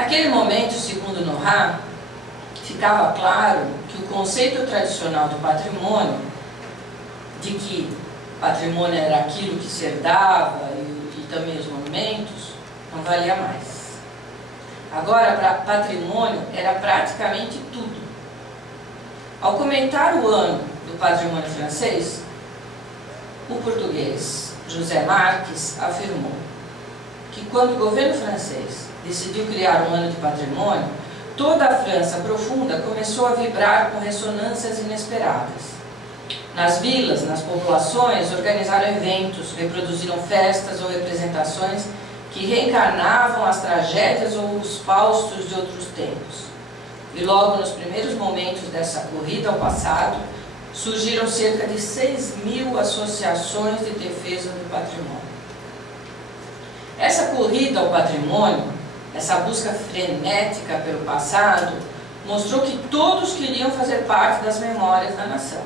Naquele momento, segundo Nora, ficava claro que o conceito tradicional do patrimônio, de que patrimônio era aquilo que se herdava e também os monumentos, não valia mais. Agora, patrimônio era praticamente tudo. Ao comentar o ano do patrimônio francês, o português José Marques afirmou que quando o governo francês decidiu criar um ano de patrimônio, toda a França profunda começou a vibrar com ressonâncias inesperadas. Nas vilas, nas populações, organizaram eventos, reproduziram festas ou representações que reencarnavam as tragédias ou os faustos de outros tempos. E logo nos primeiros momentos dessa corrida ao passado, surgiram cerca de 6.000 associações de defesa do patrimônio. Essa corrida ao patrimônio, essa busca frenética pelo passado, mostrou que todos queriam fazer parte das memórias da nação.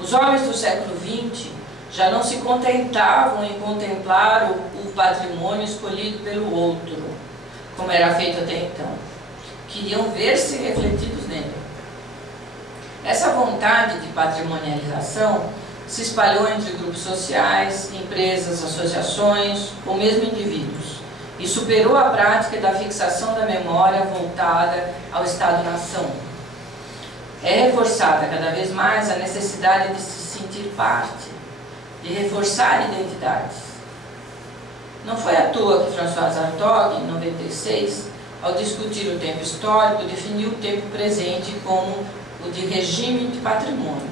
Os homens do século XX já não se contentavam em contemplar o patrimônio escolhido pelo outro, como era feito até então. Queriam ver-se refletidos nele. Essa vontade de patrimonialização se espalhou entre grupos sociais, empresas, associações ou mesmo indivíduos e superou a prática da fixação da memória voltada ao Estado-nação. É reforçada cada vez mais a necessidade de se sentir parte, de reforçar identidades. Não foi à toa que François Hartog, em 96, ao discutir o tempo histórico, definiu o tempo presente como o de regime de patrimônio,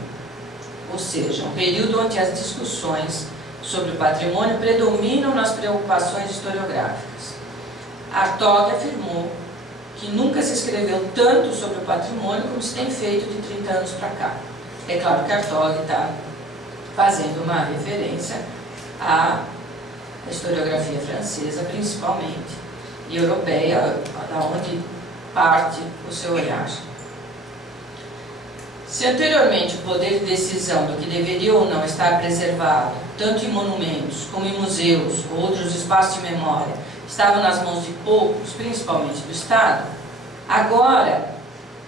ou seja, um período onde as discussões sobre o patrimônio predominam nas preocupações historiográficas. Hartog afirmou que nunca se escreveu tanto sobre o patrimônio como se tem feito de 30 anos para cá. É claro que Hartog está fazendo uma referência à historiografia francesa, principalmente, e europeia, da onde parte o seu olhar. Se anteriormente o poder de decisão do que deveria ou não estar preservado, tanto em monumentos como em museus ou outros espaços de memória, estava nas mãos de poucos, principalmente do Estado, agora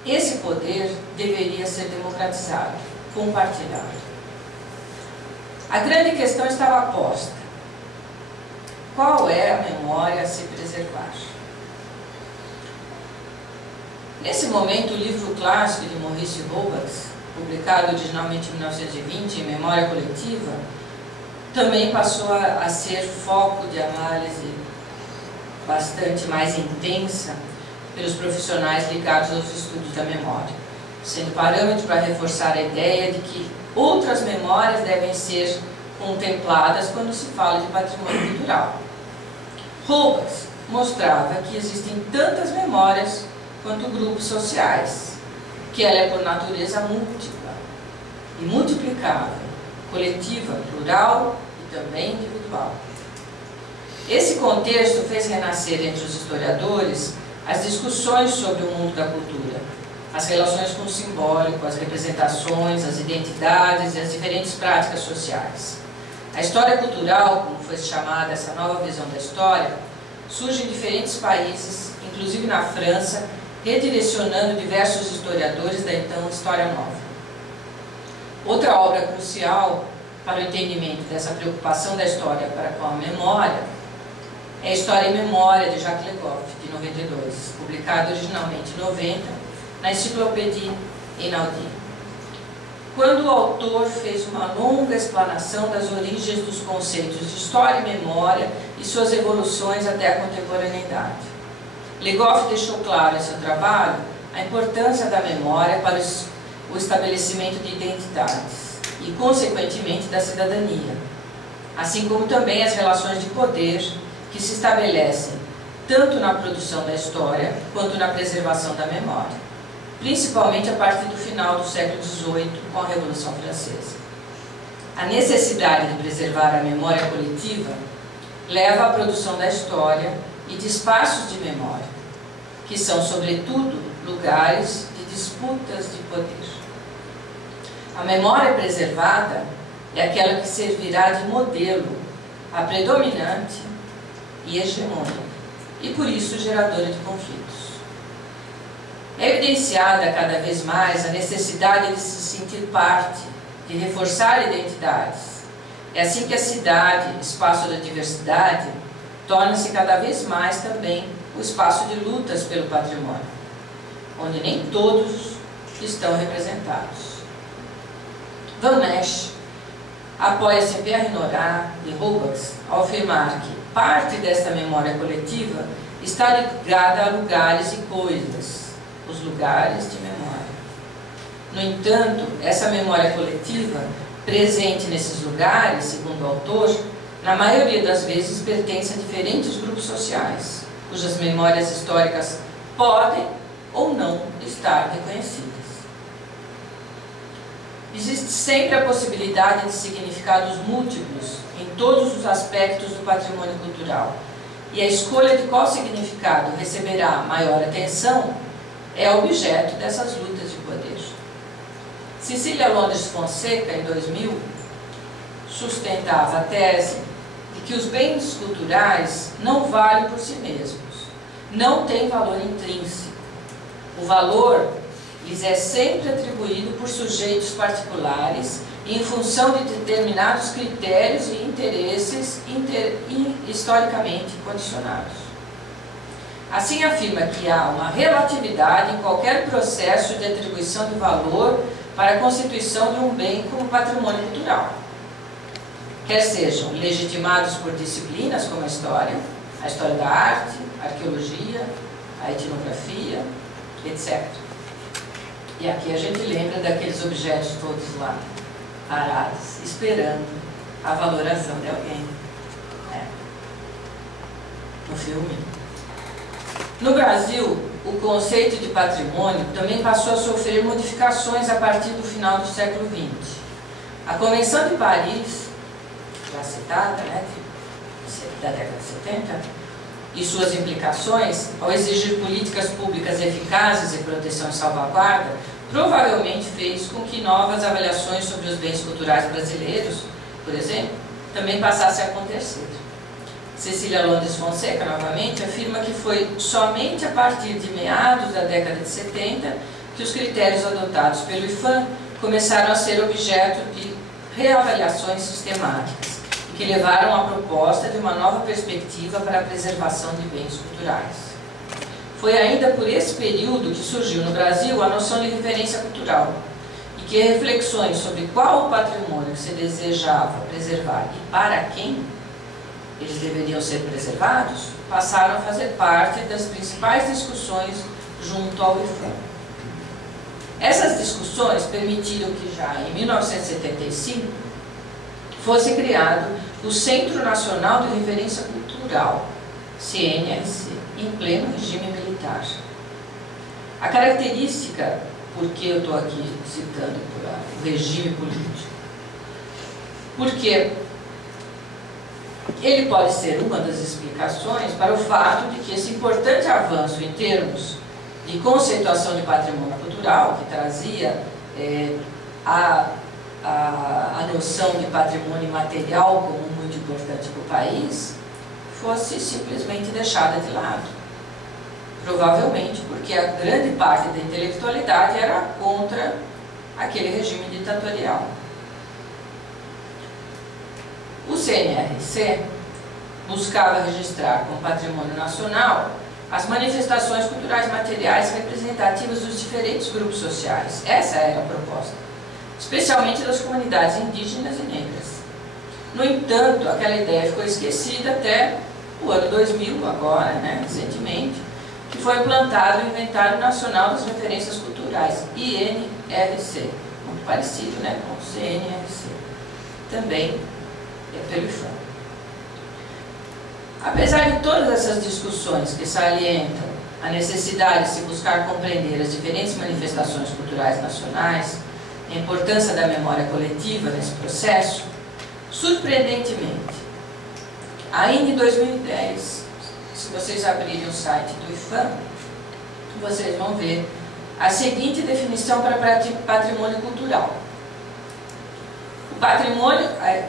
esse poder deveria ser democratizado, compartilhado. A grande questão estava posta: qual é a memória a se preservar? Nesse momento, o livro clássico de Maurice Roubas, publicado originalmente em 1920, em Memória Coletiva, também passou a ser foco de análise bastante mais intensa pelos profissionais ligados aos estudos da memória, sendo parâmetro para reforçar a ideia de que outras memórias devem ser contempladas quando se fala de patrimônio cultural. Roubas mostrava que existem tantas memórias quanto grupos sociais, que ela é por natureza múltipla e multiplicável, coletiva, plural e também individual. Esse contexto fez renascer entre os historiadores as discussões sobre o mundo da cultura, as relações com o simbólico, as representações, as identidades e as diferentes práticas sociais. A história cultural, como foi chamada essa nova visão da história, surge em diferentes países, inclusive na França, redirecionando diversos historiadores da então História Nova. Outra obra crucial para o entendimento dessa preocupação da história para com a memória é a História e Memória, de Jacques Le Goff, de 92, publicado originalmente em 90, na Enciclopédie Einaudi. Quando o autor fez uma longa explanação das origens dos conceitos de história e memória e suas evoluções até a contemporaneidade. Le Goff deixou claro em seu trabalho a importância da memória para o estabelecimento de identidades e, consequentemente, da cidadania, assim como também as relações de poder que se estabelecem tanto na produção da história quanto na preservação da memória, principalmente a partir do final do século XVIII, com a Revolução Francesa. A necessidade de preservar a memória coletiva leva à produção da história e de espaços de memória, que são, sobretudo, lugares de disputas de poder. A memória preservada é aquela que servirá de modelo, a predominante e hegemônica. e, por isso, geradora de conflitos. É evidenciada cada vez mais a necessidade de se sentir parte, de reforçar identidades. É assim que a cidade, espaço da diversidade, torna-se cada vez mais também o espaço de lutas pelo patrimônio, onde nem todos estão representados. Van Mesch apoia-se em Pierre Nora e Robax ao afirmar que parte desta memória coletiva está ligada a lugares e coisas, os lugares de memória. No entanto, essa memória coletiva, presente nesses lugares, segundo o autor, na maioria das vezes pertence a diferentes grupos sociais, cujas memórias históricas podem ou não estar reconhecidas. Existe sempre a possibilidade de significados múltiplos em todos os aspectos do patrimônio cultural, e a escolha de qual significado receberá maior atenção é objeto dessas lutas de poder. Cecília Londres Fonseca, em 2000, sustentava a tese de que os bens culturais não valem por si mesmos, não têm valor intrínseco. O valor lhes é sempre atribuído por sujeitos particulares em função de determinados critérios e interesses historicamente condicionados. Assim afirma que há uma relatividade em qualquer processo de atribuição de valor para a constituição de um bem como patrimônio cultural, quer sejam legitimados por disciplinas como a história da arte, a arqueologia, a etnografia, etc. E aqui a gente lembra daqueles objetos todos lá, parados, esperando a valoração de alguém. No filme. No Brasil, o conceito de patrimônio também passou a sofrer modificações a partir do final do século XX. A Convenção de Paris, já citada, da década de 70, e suas implicações, ao exigir políticas públicas eficazes e proteção e salvaguarda, provavelmente fez com que novas avaliações sobre os bens culturais brasileiros, por exemplo, também passassem a acontecer. Cecília Londres Fonseca, novamente, afirma que foi somente a partir de meados da década de 70 que os critérios adotados pelo IPHAN começaram a ser objeto de reavaliações sistemáticas e que levaram à proposta de uma nova perspectiva para a preservação de bens culturais. Foi ainda por esse período que surgiu no Brasil a noção de referência cultural e que reflexões sobre qual o patrimônio que se desejava preservar e para quem eles deveriam ser preservados, passaram a fazer parte das principais discussões junto ao IPHAN. Essas discussões permitiram que já em 1975 fosse criado o Centro Nacional de Referência Cultural, CNRC, em pleno regime militar. A característica, porque eu estou aqui citando o regime político, porque ele pode ser uma das explicações para o fato de que esse importante avanço em termos de conceituação de patrimônio cultural, que trazia a noção de patrimônio material como muito importante para o país, fosse simplesmente deixada de lado. Provavelmente porque a grande parte da intelectualidade era contra aquele regime ditatorial. O CNRC buscava registrar como patrimônio nacional as manifestações culturais materiais representativas dos diferentes grupos sociais. Essa era a proposta, especialmente das comunidades indígenas e negras. No entanto, aquela ideia ficou esquecida até o ano 2000, agora, recentemente, que foi implantado o Inventário Nacional das Referências Culturais, INRC, muito parecido com o CNRC, também pelo IPHAN. Apesar de todas essas discussões que salientam a necessidade de se buscar compreender as diferentes manifestações culturais nacionais, a importância da memória coletiva nesse processo, surpreendentemente, ainda em 2010, se vocês abrirem o site do IPHAN, vocês vão ver a seguinte definição para patrimônio cultural. O patrimônio,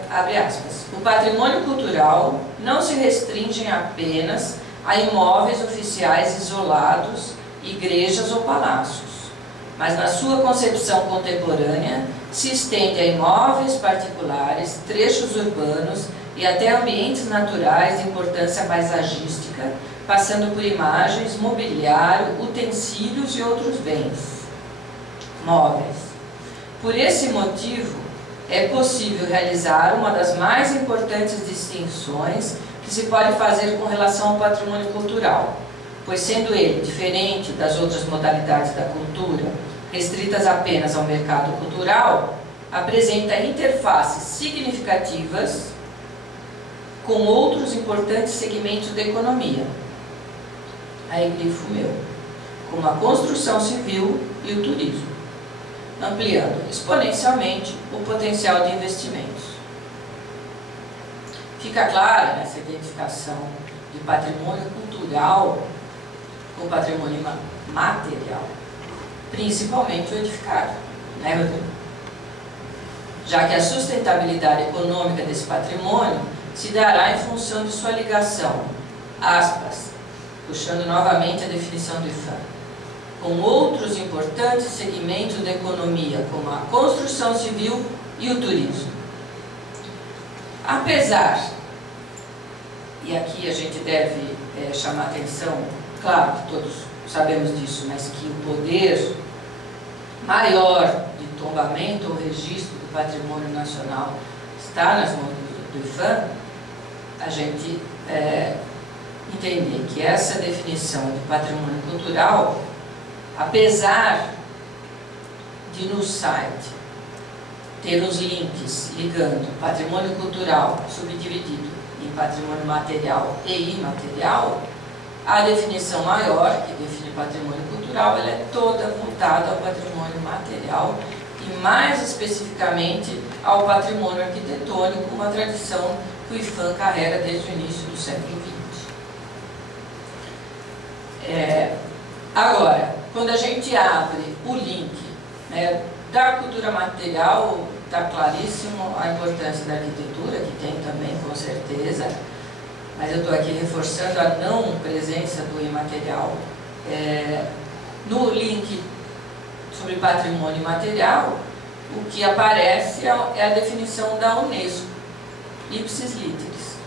abre aspas, o patrimônio cultural não se restringe apenas a imóveis oficiais isolados, igrejas ou palácios, mas na sua concepção contemporânea se estende a imóveis particulares, trechos urbanos e até ambientes naturais de importância paisagística, passando por imagens, mobiliário, utensílios e outros bens móveis. Por esse motivo, é possível realizar uma das mais importantes distinções que se pode fazer com relação ao patrimônio cultural, pois sendo ele diferente das outras modalidades da cultura, restritas apenas ao mercado cultural, apresenta interfaces significativas com outros importantes segmentos da economia, aí grifo meu, como a construção civil e o turismo, ampliando exponencialmente o potencial de investimentos. Fica clara nessa identificação de patrimônio cultural com patrimônio material, principalmente o edificado, né, Rodrigo? Já que a sustentabilidade econômica desse patrimônio se dará em função de sua ligação, aspas, puxando novamente a definição do IFAM, com outros importantes segmentos da economia, como a construção civil e o turismo. Apesar, e aqui a gente deve chamar atenção, claro que todos sabemos disso, mas que o poder maior de tombamento ou registro do patrimônio nacional está nas mãos do IFAM, a gente entender que essa definição de patrimônio cultural, apesar de no site ter os links ligando patrimônio cultural subdividido em patrimônio material e imaterial, a definição maior, que define patrimônio cultural, ela é toda voltada ao patrimônio material e mais especificamente ao patrimônio arquitetônico, uma tradição que o IFAM carrega desde o início do século XX. Agora, quando a gente abre o link, né, da cultura material, está claríssimo a importância da arquitetura, que tem também, com certeza, mas eu estou aqui reforçando a não presença do imaterial. No link sobre patrimônio imaterial, o que aparece é a definição da Unesco, ipsis literis.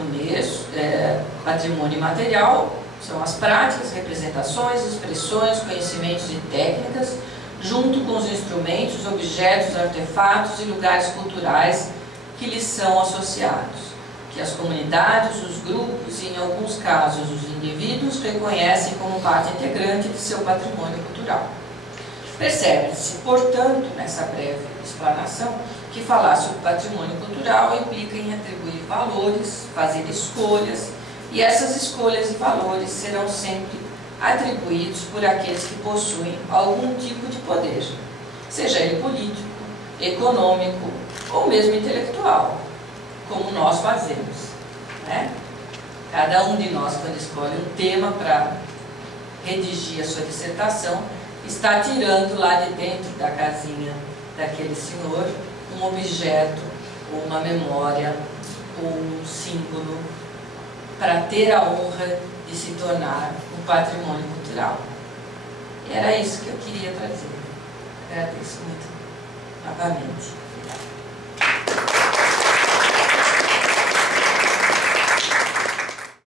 Unesco, patrimônio imaterial, são as práticas, representações, expressões, conhecimentos e técnicas, junto com os instrumentos, objetos, artefatos e lugares culturais que lhes são associados, que as comunidades, os grupos e, em alguns casos, os indivíduos reconhecem como parte integrante de seu patrimônio cultural. Percebe-se, portanto, nessa breve explanação, que falar sobre patrimônio cultural implica em atribuir valores, fazer escolhas, e essas escolhas e valores serão sempre atribuídos por aqueles que possuem algum tipo de poder, seja ele político, econômico ou mesmo intelectual, como nós fazemos, né? Cada um de nós, quando escolhe um tema para redigir a sua dissertação, está tirando lá de dentro da casinha daquele senhor um objeto, ou uma memória, ou um símbolo, para ter a honra de se tornar um patrimônio cultural. E era isso que eu queria trazer. Agradeço muito novamente.